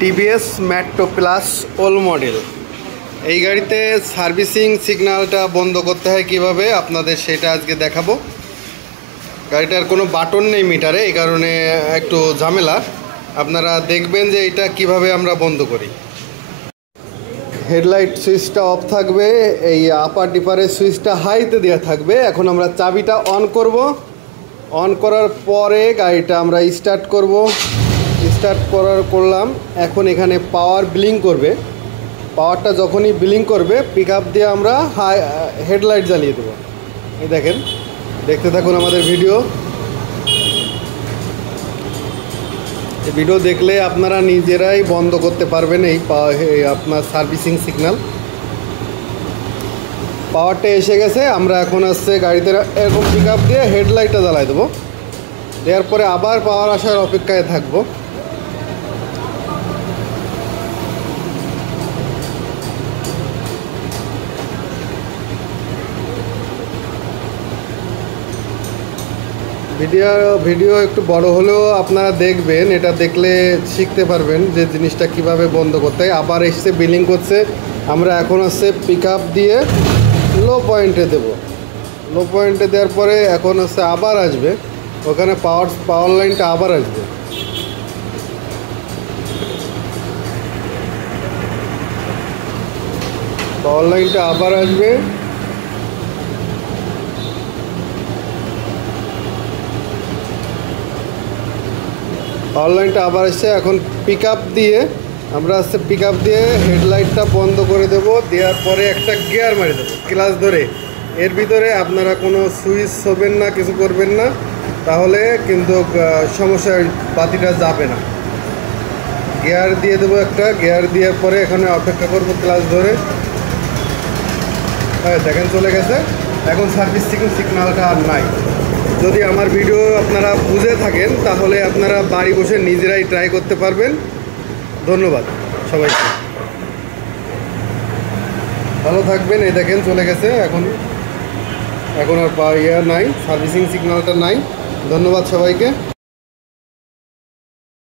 TVS metro plus old model. এই গাড়িতে servicing সিগন্যালটা বন্ধ করতে হয় কিভাবে আপনাদের সেটা আজকে দেখাবো। গাড়িটার কোনো বাটন নেই মিটারে, এই কারণে একটু ঝামেলা। আপনারা দেখবেন যে এটা কিভাবে আমরা বন্ধ করি। হেডলাইট সুইচটা অফ থাকবে, এই আপার ডিপারের সুইচটা হাইতে দেওয়া থাকবে। এখন আমরা চাবিটা অন করব। অন করার পরে গাড়িটা আমরা স্টার্ট করব। স্টার্ট করলাম। এখন এখানে পাওয়ার ব্লিঙ্ক করবে। পাওয়ারটা যখনই ব্লিঙ্ক করবে পিক আপ দিয়ে আমরা হেডলাইট জ্বালিয়ে দেবো। এই দেখেন, দেখতে থাকুন আমাদের ভিডিও। এই ভিডিও দেখলে আপনারা নিজেরাই বন্ধ করতে পারবেন এই আপনার সার্ভিসিং সিগন্যাল। পাওয়ারটা এসে গেছে, আমরা এখন আসছে গাড়িতে এরকম পিক আপ দিয়ে হেডলাইটটা জ্বালাই দেবো। দেওয়ার পরে আবার পাওয়ার আসার অপেক্ষায় থাকবো। ভিডিও একটু বড় হলেও আপনারা দেখবেন, এটা দেখলে শিখতে পারবেন যে জিনিসটা কিভাবে বন্ধ করতে হয়। আবার এসে বিলিং করছে, আমরা এখন আসছে পিক আপ দিয়ে লো পয়েন্টে দেব। লো পয়েন্টে দেওয়ার পরে এখন আসছে আবার আসবে, ওখানে পাওয়ার লাইনটা আবার আসবে। পাওয়ার লাইনটা আবার আসবে। পাওয়ার লাইনটা আবার এসছে। এখন পিক আপ দিয়ে আমরা আসছে পিক আপ দিয়ে হেডলাইটটা বন্ধ করে দেব। দেওয়ার পরে একটা গিয়ার মারি দেবো ক্লাচ ধরে। এর ভিতরে আপনারা কোনো সুইচ ছবেন না, কিছু করবেন না, তাহলে কিন্তু সমস্যা, বাতিটা যাবে না। গিয়ার দিয়ে দেবো একটা। গিয়ার দেওয়ার পরে এখানে অপেক্ষা করবো ক্লাচ ধরে। হ্যাঁ দেখেন চলে গেছে। এখন সার্ভিসিং সিগন্যালটা আর নাই। যদি আমার ভিডিও আপনারা বুঝে থাকেন তাহলে আপনারা বাড়ি বসে নিজেরাই ট্রাই করতে পারবেন। ধন্যবাদ সবাইকে, ভালো থাকবেন। এই দেখেন চলে গেছে। এখন আর নাই, সার্ভিসিং সিগন্যালটা নাই। ধন্যবাদ সবাইকে।